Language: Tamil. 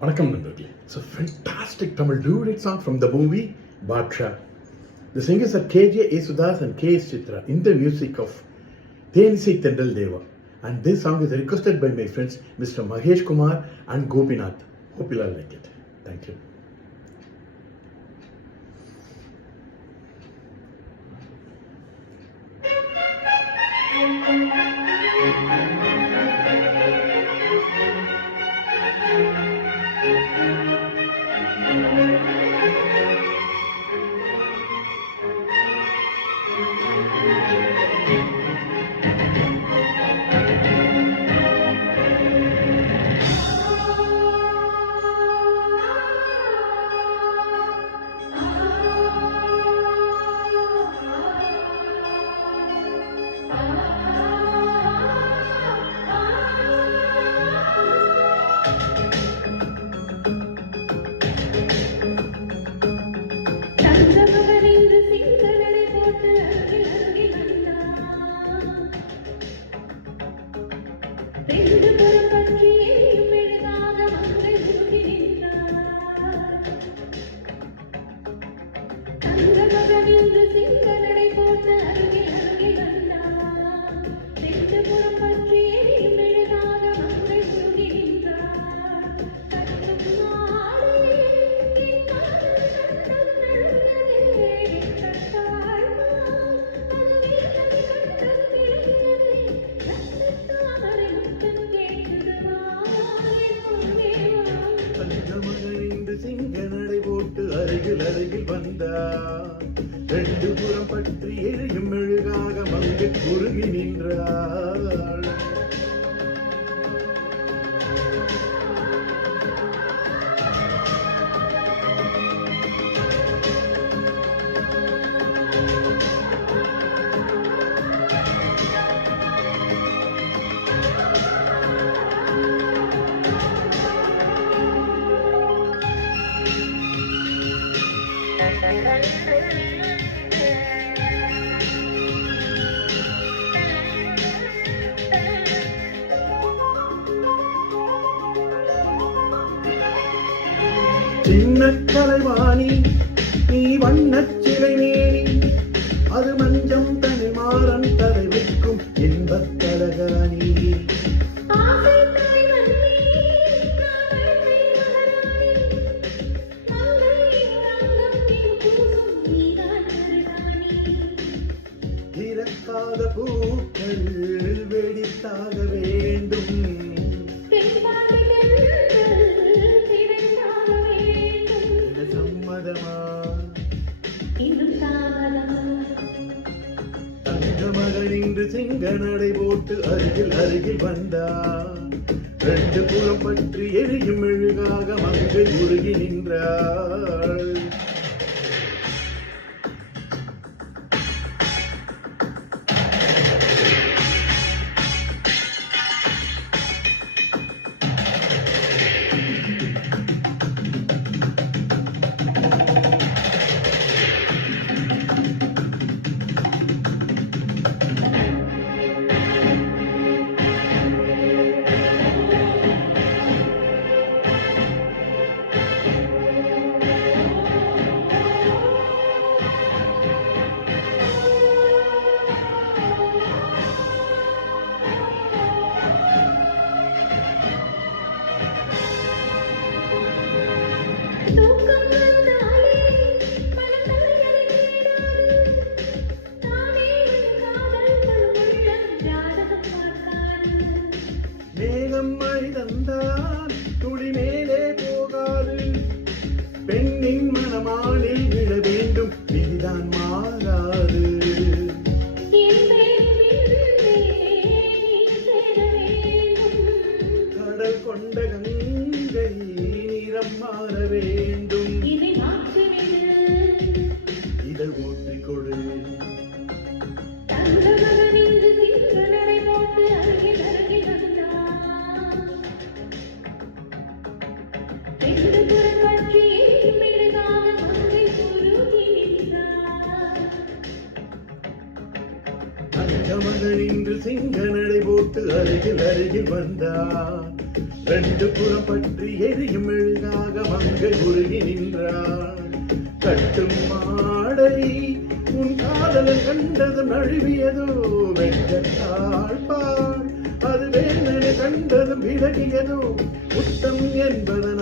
வணக்கம் நண்பர்களே. It's a fantastic Tamil duet song from the movie Badsha. The singers are K.J. Yesudas and K.S. Chitra in the music of Tenisai Tendal Deva. And this song is requested by my friends Mr. Mahesh Kumar and Gopinath. Hope you'll all like it. Thank you. அருகில் அருகில் வந்தார், ரெண்டு புறம் பற்றி எரியும் மெழுகாக மங்கை குறுகி நின்றாள். சின்ன கலைவாணி நீ வண்ணச் சிலைமேனி, அது மஞ்சம் தனி மாறன் தலை வைக்கும் இன்பத் தலகாணி. இறக்காத பூக்கள் வெடித்தாக வேண்டும், மகளின்று சிங்க நடை போட்டு அருகில் அருகில் வந்தார், ரெண்டு புறம் பற்றி எரியும் மெழுகாக மங்கை உருகி நின்றாள். மேகம் மழை தந்தால் துளி மேலே போகாது, பெண்ணின் மனமானில் விழ வேண்டும் விதிதான் மாறாது. கடல் கொண்ட கங்கை நிறம் மாற வேண்டும், இதை ஊற்றிக் கொடு. மகள் இன்று சிங்க நடை போட்டு அருகில் அருகில் வந்தார், ரெண்டு புறம் பற்றி எரியும் மெழுகாக மங்கை உருகி நின்றாள். கட்டும் மாடை உன் காதலன் கண்டது நழுவியதோ வெட்கத்தாள் பார். அது வேணனை கண்டதும் விலகியதோ. குற்றம் என்பதன்